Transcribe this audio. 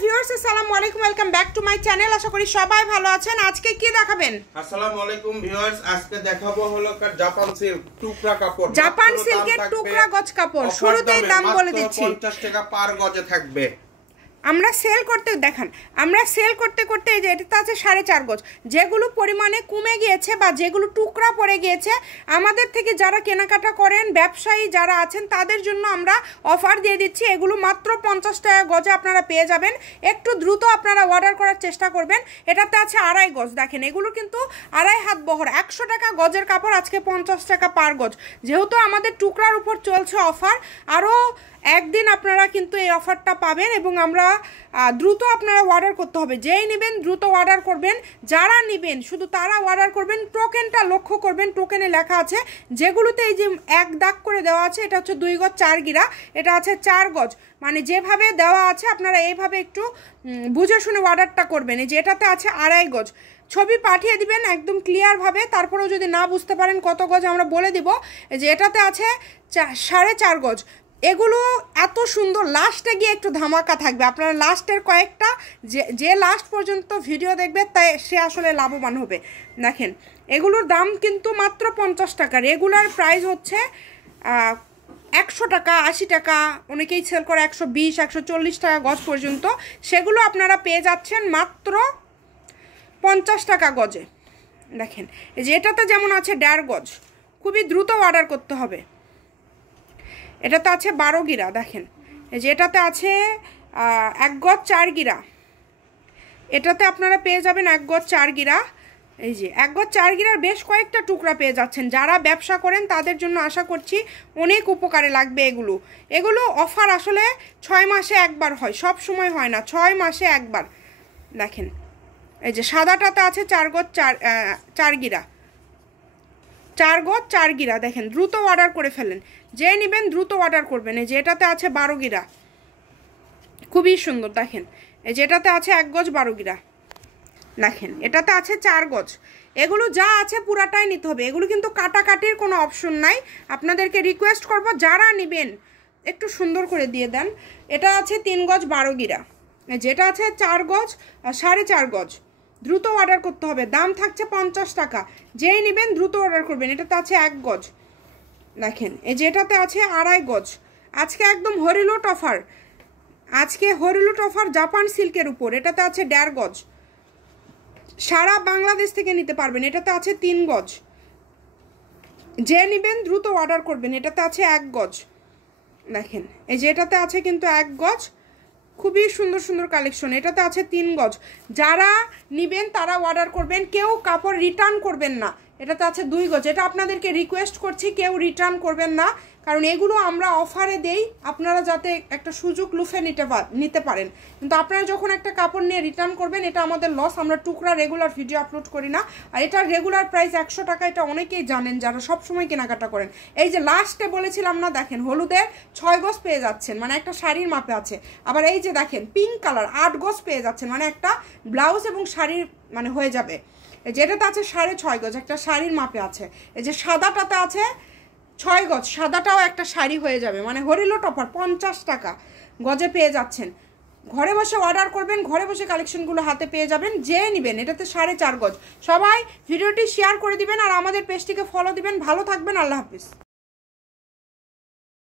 Viewers আসসালামু আলাইকুম, welcome back to my channel. আশা করি সবাই ভালো আছেন। আজকে কি দেখাবেন? আসসালামু আলাইকুম ভিউয়ার্স, আজকে দেখাবো হলো জাপান সিল্ক টুকরা কাপড়। জাপান সিল্কের টুকরা গজ কাপড় শুরুতেই দাম বলে দিচ্ছি, 50 টাকা পার গজে থাকবে। আমরা সেল করতে করতে এই যে এটা আছে 4.5 গজ, যেগুলো পরিমাণে কমে গিয়েছে বা যেগুলো টুকরা পড়ে গিয়েছে, আমাদের থেকে যারা কেনাকাটা করেন ব্যবসায়ী যারা আছেন তাদের জন্য আমরা অফার দিয়ে দিচ্ছি। এগুলো মাত্র 50 টাকা গজে আপনারা পেয়ে যাবেন। একটু দ্রুত আপনারা অর্ডার করার চেষ্টা করবেন। এটাতে আছে 2.5 গজ, দেখেন এগুলো কিন্তু 2.5 হাত বহর। 100 টাকা গজের কাপড় আজকে 50 টাকা পার গজ। যেহেতু আমাদের টুকরার উপর চলছে অফার, আরও একদিন আপনারা কিন্তু এই অফারটা পাবেন এবং আমরা দ্রুত আপনারা অর্ডার করতে হবে। যেই নেবেন দ্রুত অর্ডার করবেন, যারা নেবেন শুধু তারা অর্ডার করবেন। টোকেনটা লক্ষ্য করবেন, টোকেনে লেখা আছে যেগুলোতে এই যে এক দাগ করে দেওয়া আছে, এটা হচ্ছে 2 গজ 4 গিরা, এটা আছে 4 গজ, মানে যেভাবে দেওয়া আছে আপনারা এইভাবে একটু বুঝে শুনে অর্ডারটা করবেন। এই যে এটাতে আছে 2.5 গজ, ছবি পাঠিয়ে দিবেন একদম ক্লিয়ারভাবে। তারপরেও যদি না বুঝতে পারেন কত গজ আমরা বলে দিব। এই যে এটাতে আছে 4.5 গজ। এগুলো এত সুন্দর, লাস্টে গিয়ে একটু ধামাকা থাকবে। আপনারা লাস্টের কয়েকটা যে লাস্ট পর্যন্ত ভিডিও দেখবে তাই সে আসলে লাভবান হবে। দেখেন এগুলোর দাম কিন্তু মাত্র 50 টাকা। রেগুলার প্রাইস হচ্ছে 100 টাকা, 80 টাকা, অনেকেই সেল করে 120, 140 টাকা গজ পর্যন্ত। সেগুলো আপনারা পেয়ে যাচ্ছেন মাত্র 50 টাকা গজে। দেখেন এই যে এটাতে যেমন আছে 1.5 গজ, খুবই দ্রুত অর্ডার করতে হবে। এটাতে আছে 12 গিরা, দেখেন এই যে এটাতে আছে 1 গজ 4 গিরা। এটাতে আপনারা পেয়ে যাবেন 1 গজ 4 গিরা। এই যে 1 গজ 4 গিরার বেশ কয়েকটা টুকরা পেয়ে যাচ্ছেন। যারা ব্যবসা করেন তাদের জন্য আশা করছি অনেক উপকারে লাগবে এগুলো অফার আসলে 6 মাসে একবার হয়, সব সময় হয় না, 6 মাসে একবার। দেখেন এই যে সাদাটাতে আছে 4 গজ 4 গিরা, 4 গজ 4 গিরা। দেখেন দ্রুত অর্ডার করে ফেলেন, যে নেবেন দ্রুত অর্ডার করবেন। এই যে এটাতে আছে 12 গিরা, খুবই সুন্দর। দেখেন এই যে এটাতে আছে 1 গজ 12 গিরা। দেখেন এটাতে আছে 4 গজ। এগুলো যা আছে পুরাটাই নিতে হবে, এগুলো কিন্তু কাটাকাটির কোনো অপশন নাই। আপনাদেরকে রিকোয়েস্ট করব যারা নেবেন একটু সুন্দর করে দিয়ে দেন। এটা আছে 3 গজ 12 গিরা, যেটা আছে 4 গজ 4.5 গজ। দ্রুত অর্ডার করতে হবে, দাম থাকছে 50 টাকা। যেই নেবেন দ্রুত অর্ডার করবেন। এটাতে আছে 1 গজ। দেখেন এই যে এটাতে আছে 2.5 গজ। আজকে একদম হরিলুট অফার, আজকে হরিলুট অফার জাপান সিল্কের উপর। এটাতে আছে 1.5 গজ, সারা বাংলাদেশ থেকে নিতে পারবেন। এটাতে আছে 3 গজ, যে নেবেন দ্রুত অর্ডার করবেন। এটাতে আছে 1 গজ। দেখেন এই যে এটাতে আছে কিন্তু 1 গজ, খুবই সুন্দর সুন্দর কালেকশন। এটাতে আছে 3 গজ। যারা নেবেন তারা অর্ডার করবেন, কেউ কাপড় রিটার্ন করবেন না। এটাতে আছে 2 গজ। এটা আপনাদেরকে রিকোয়েস্ট করছি, কেউ রিটার্ন করবেন না, কারণ এগুলো আমরা অফারে দেই আপনারা যাতে একটা সুযোগ লুফে নিতে পারেন। কিন্তু আপনারা যখন একটা কাপড় নিয়ে রিটার্ন করবেন এটা আমাদের লস। আমরা টুকরা রেগুলার ভিডিও আপলোড করি না, আর এটার রেগুলার প্রাইস 100 টাকা। এটা অনেকেই জানেন যারা সবসময় কেনাকাটা করেন। এই যে লাস্টে বলেছিলাম না, দেখেন হলুদের 6 গজ পেয়ে যাচ্ছেন, মানে একটা শাড়ির মাপে আছে। আবার এই যে দেখেন পিঙ্ক কালার 8 গজ পেয়ে যাচ্ছেন, মানে একটা ব্লাউজ এবং শাড়ির মানে হয়ে যাবে। যেটাতে আছে 6.5 গজ, একটা শাড়ির মাপে আছে। এই যে সাদাটাতে আছে 6 গজ, সাদাটাও একটা শাড়ি হয়ে যাবে। মানে হরিলুট অফার 50 টাকা গজে পেয়ে যাচ্ছেন। ঘরে বসে অর্ডার করবেন, ঘরে বসে কালেকশনগুলো হাতে পেয়ে যাবেন। যে নেবেন এটাতে 4.5 গজ। সবাই ভিডিওটি শেয়ার করে দিবেন আর আমাদের পেজটিকে ফলো দিবেন। ভালো থাকবেন, আল্লাহ হাফিজ।